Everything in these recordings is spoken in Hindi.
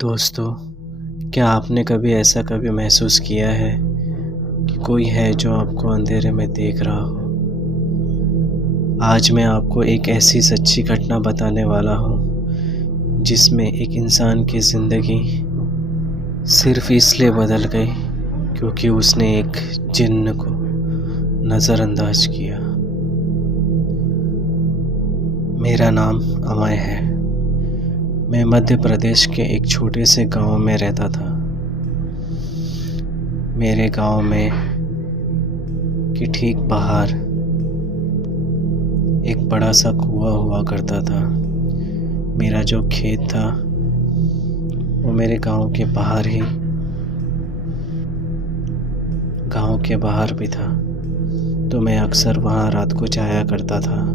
दोस्तों, क्या आपने कभी महसूस किया है कि कोई है जो आपको अंधेरे में देख रहा हो? आज मैं आपको एक ऐसी सच्ची घटना बताने वाला हूँ जिसमें एक इंसान की ज़िंदगी सिर्फ़ इसलिए बदल गई क्योंकि उसने एक जिन्न को नज़रअंदाज किया। मेरा नाम अमय है। मैं मध्य प्रदेश के एक छोटे से गांव में रहता था। मेरे गांव में के ठीक बाहर एक बड़ा सा कुआं हुआ करता था। मेरा जो खेत था वो मेरे गांव के बाहर भी था, तो मैं अक्सर वहाँ रात को जाया करता था।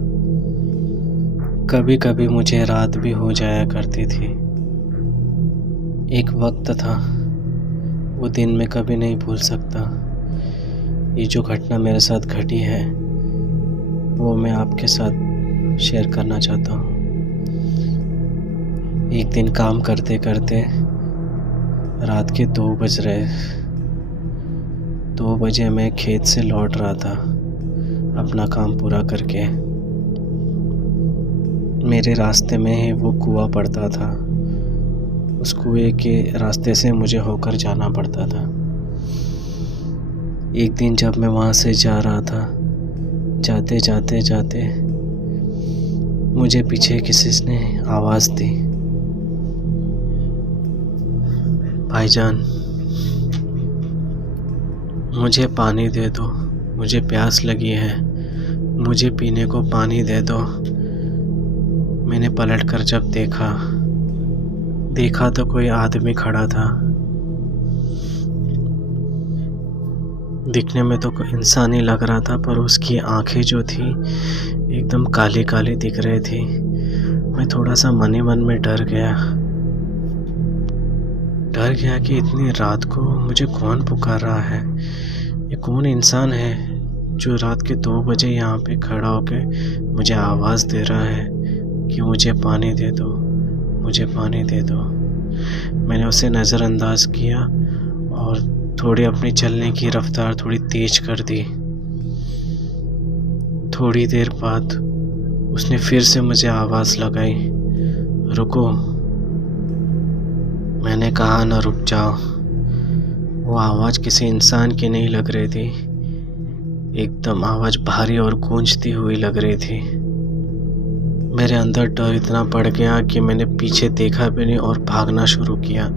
कभी कभी मुझे रात भी हो जाया करती थी। एक वक्त था, वो दिन मैं कभी नहीं भूल सकता। ये जो घटना मेरे साथ घटी है वो मैं आपके साथ शेयर करना चाहता हूँ। एक दिन काम करते करते रात के 2 बज रहे। 2 बजे मैं खेत से लौट रहा था अपना काम पूरा करके। मेरे रास्ते में ही वो कुआं पड़ता था। उस कुएं के रास्ते से मुझे होकर जाना पड़ता था। एक दिन जब मैं वहाँ से जा रहा था, जाते जाते मुझे पीछे किसी ने आवाज़ दी, भाईजान मुझे पानी दे दो, मुझे प्यास लगी है, मुझे पीने को पानी दे दो। मैंने पलट कर जब देखा तो कोई आदमी खड़ा था। दिखने में तो कोई इंसान ही लग रहा था, पर उसकी आंखें जो थी एकदम काली काली दिख रही थी। मैं थोड़ा सा मन ही मन में डर गया कि इतनी रात को मुझे कौन पुकार रहा है। ये कौन इंसान है जो रात के 2 बजे यहाँ पे खड़ा होकर मुझे आवाज़ दे रहा है कि मुझे पानी दे दो, मुझे पानी दे दो। मैंने उसे नज़रअंदाज किया और थोड़ी अपनी चलने की रफ्तार थोड़ी तेज कर दी। थोड़ी देर बाद उसने फिर से मुझे आवाज़ लगाई, रुको। मैंने कहा ना रुक जाओ। वो आवाज़ किसी इंसान की नहीं लग रही थी, एकदम आवाज़ भारी और गूंजती हुई लग रही थी। मेरे अंदर डर इतना बढ़ गया कि मैंने पीछे देखा भी नहीं और भागना शुरू किया।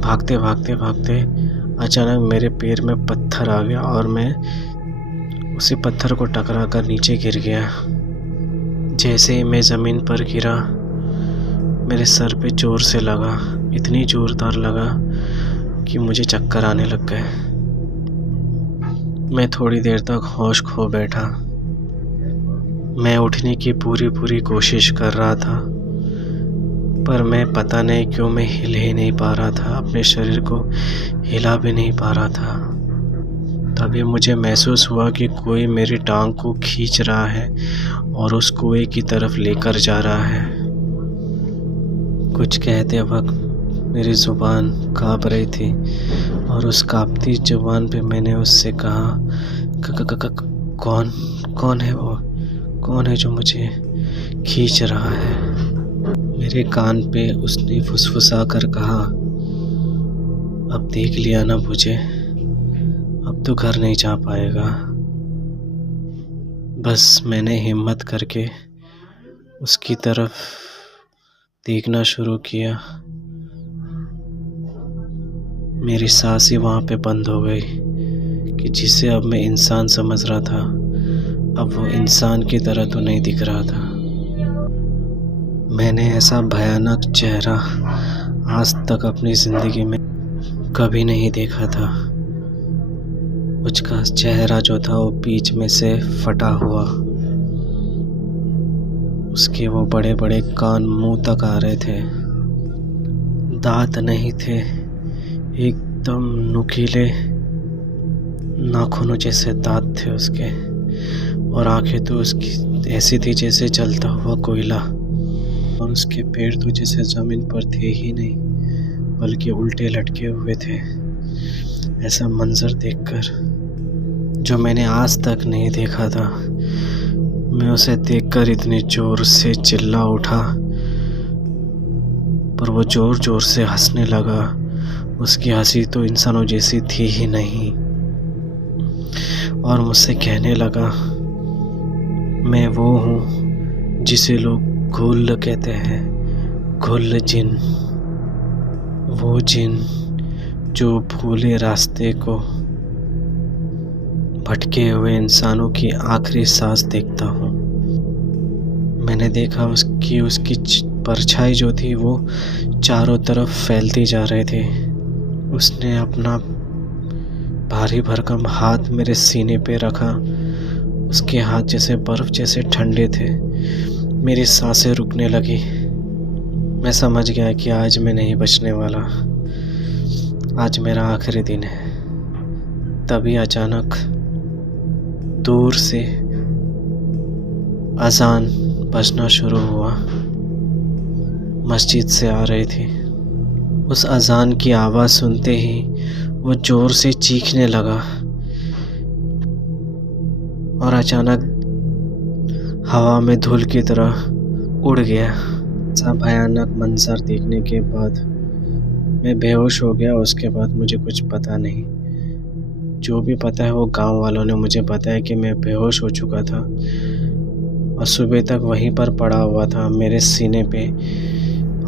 भागते अचानक मेरे पैर में पत्थर आ गया और मैं उसी पत्थर को टकरा कर नीचे गिर गया। जैसे ही मैं ज़मीन पर गिरा, मेरे सर पे जोर से लगा, इतनी ज़ोरदार लगा कि मुझे चक्कर आने लग गए। मैं थोड़ी देर तक होश खो बैठा। मैं उठने की पूरी कोशिश कर रहा था, पर मैं पता नहीं क्यों मैं हिल ही नहीं पा रहा था, अपने शरीर को हिला भी नहीं पा रहा था। तभी मुझे महसूस हुआ कि कोई मेरी टांग को खींच रहा है और उस कुएं की तरफ लेकर जा रहा है। कुछ कहते वक्त मेरी ज़ुबान काँप रही थी और उस काँपती ज़ुबान पे मैंने उससे कहा, कौन है वो? कौन है जो मुझे खींच रहा है? मेरे कान पे उसने फुसफुसा कर कहा, अब देख लिया ना मुझे, अब तो घर नहीं जा पाएगा। बस मैंने हिम्मत करके उसकी तरफ देखना शुरू किया। मेरी सांस ही वहाँ पे बंद हो गई कि जिसे अब मैं इंसान समझ रहा था, अब वो इंसान की तरह तो नहीं दिख रहा था। मैंने ऐसा भयानक चेहरा आज तक अपनी ज़िंदगी में कभी नहीं देखा था। उसका चेहरा जो था वो बीच में से फटा हुआ, उसके वो बड़े बड़े कान मुंह तक आ रहे थे, दांत नहीं थे, एकदम नुकीले नाखूनों जैसे दांत थे उसके, और आंखें तो उसकी ऐसी थी जैसे जलता हुआ कोयला, और उसके पैर तो जैसे ज़मीन पर थे ही नहीं। बल्कि उल्टे लटके हुए थे। ऐसा मंजर देखकर, जो मैंने आज तक नहीं देखा था, मैं उसे देखकर इतने जोर से चिल्ला उठा, पर वो जोर जोर से हंसने लगा। उसकी हंसी तो इंसानों जैसी थी ही नहीं, और मुझसे कहने लगा, मैं वो हूँ जिसे लोग घुल कहते हैं, घुल जिन। वो जिन जो भूले रास्ते को, भटके हुए इंसानों की आखिरी सांस देखता हूँ। मैंने देखा उसकी परछाई जो थी वो चारों तरफ फैलती जा रहे थे। उसने अपना भारी भरकम हाथ मेरे सीने पे रखा। उसके हाथ जैसे बर्फ जैसे ठंडे थे। मेरी सांसें रुकने लगी। मैं समझ गया कि आज मैं नहीं बचने वाला, आज मेरा आखिरी दिन है। तभी अचानक दूर से अजान बजना शुरू हुआ। मस्जिद से आ रही थी। उस अजान की आवाज़ सुनते ही वो ज़ोर से चीखने लगा और अचानक हवा में धूल की तरह उड़ गया। ऐसा भयानक मंजर देखने के बाद मैं बेहोश हो गया। उसके बाद मुझे कुछ पता नहीं। जो भी पता है वो गांव वालों ने मुझे बताया कि मैं बेहोश हो चुका था और सुबह तक वहीं पर पड़ा हुआ था। मेरे सीने पे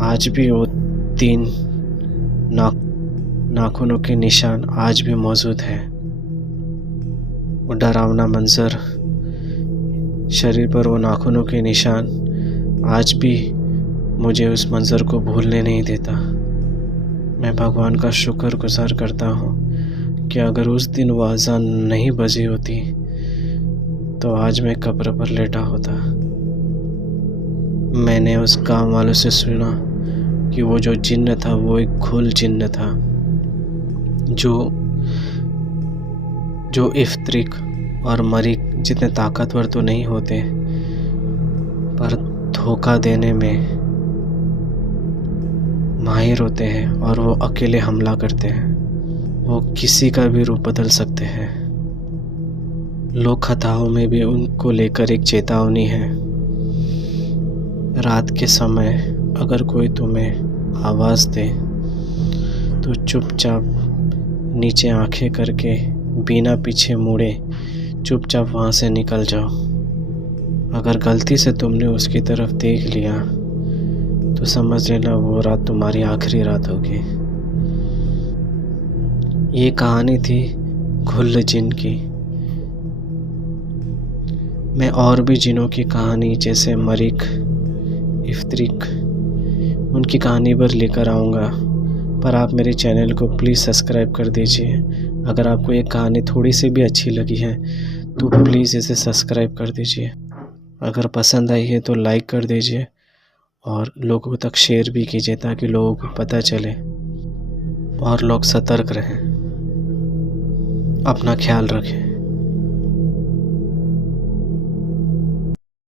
आज भी वो 3 नाखूनों के निशान आज भी मौजूद है। वो डरावना मंजर, शरीर पर वो नाखूनों के निशान आज भी मुझे उस मंजर को भूलने नहीं देता। मैं भगवान का शुक्रगुजार करता हूँ कि अगर उस दिन वो अज़ान नहीं बजी होती तो आज मैं कब्र पर लेटा होता। मैंने उस गांव वालों से सुना कि वो जो जिन्न था वो एक घुल जिन्न था, जो इफ्तरिक और मरीक जितने ताकतवर तो नहीं होते, पर धोखा देने में माहिर होते हैं और वो अकेले हमला करते हैं। वो किसी का भी रूप बदल सकते हैं। लोक कथाओं में भी उनको लेकर एक चेतावनी है। रात के समय अगर कोई तुम्हें आवाज़ दे तो चुपचाप नीचे आंखें करके बिना पीछे मुड़े चुपचाप वहाँ से निकल जाओ। अगर गलती से तुमने उसकी तरफ देख लिया तो समझ लेना वो रात तुम्हारी आखिरी रात होगी। ये कहानी थी घुल जिन की। मैं और भी जिनों की कहानी जैसे मरीक, इफ्तरिक, उनकी कहानी पर लेकर आऊँगा, पर आप मेरे चैनल को प्लीज़ सब्सक्राइब कर दीजिए। अगर आपको ये कहानी थोड़ी सी भी अच्छी लगी है तो प्लीज़ इसे सब्सक्राइब कर दीजिए। अगर पसंद आई है तो लाइक कर दीजिए और लोगों तक शेयर भी कीजिए ताकि लोगों को पता चले और लोग सतर्क रहें। अपना ख्याल रखें।